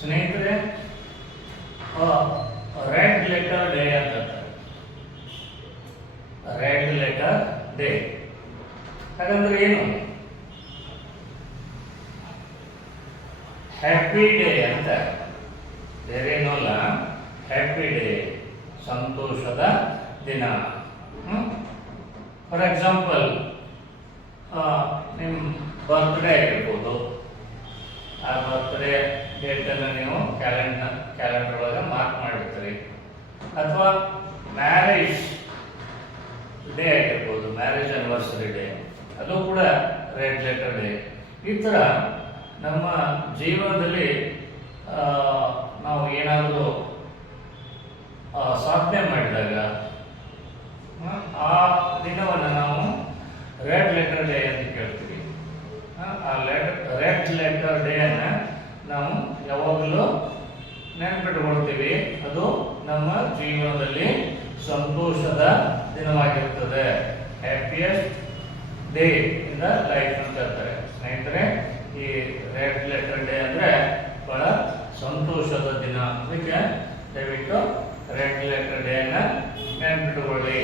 ಸ್ನೇಹಿತರೆ, red letter day ಅಂತ. Red letter day ಹಾಗಂದ್ರೆ ಏನು? ಹ್ಯಾಪಿ ಡೇ ಅಂತ, ಬೇರೇನಲ್ಲ, ಹ್ಯಾಪಿ ಡೇ, ಸಂತೋಷದ ದಿನ. ಫಾರ್ ಎಕ್ಸಾಂಪಲ್, ನಿಮ್ಮ ಬರ್ತ್ಡೇ ಆಗಿರ್ಬೋದು. ಆ ಬರ್ತ್ಡೇ ಡೇಟನ್ನು ನೀವು ಕ್ಯಾಲೆಂಡರ್ ಒಳಗೆ ಮಾರ್ಕ್ ಮಾಡಿರ್ತೀರಿ. ಅಥವಾ ಮ್ಯಾರೇಜ್ ಡೇ ಆಗಿರ್ಬೋದು, ಮ್ಯಾರೇಜ್ ಆನಿವರ್ಸರಿ ಡೇ, ಅದು ಕೂಡ ರೆಡ್ ಲೆಟರ್ ಡೇ. ಈ ಥರ ನಮ್ಮ ಜೀವನದಲ್ಲಿ ನಾವು ಏನಾದರೂ ಸಾಧನೆ ಮಾಡಿದಾಗ ಆ ದಿನವನ್ನು ನಾವು ರೆಡ್ ಲೆಟರ್ ಡೇ ಅಂತ ಕೇಳ್ತೀವಿ. ಆ ರೆಡ್ ಲೆಟರ್ ಡೇಯನ್ನು ನಾವು ಯಾವಾಗಲೂ ನೆನಪಿಟ್ಟುಕೊಳ್ತೀವಿ. ಅದು ನಮ್ಮ ಜೀವನದಲ್ಲಿ ಸಂತೋಷದ ದಿನವಾಗಿರ್ತದೆ. Happiest day in the life ಅಂತ ಹೇಳ್ತಾರೆ. ಸ್ನೇಹಿತರೆ, ಈ ರೆಡ್ ಲೆಟರ್ ಡೇ ಅಂದರೆ ಬಹಳ ಸಂತೋಷದ ದಿನ. ಅದಕ್ಕೆ ದಯವಿಟ್ಟು ರೆಡ್ ಲೆಟರ್ ಡೇನ ನೆನಪಿಟ್ಟುಕೊಳ್ಳಿ.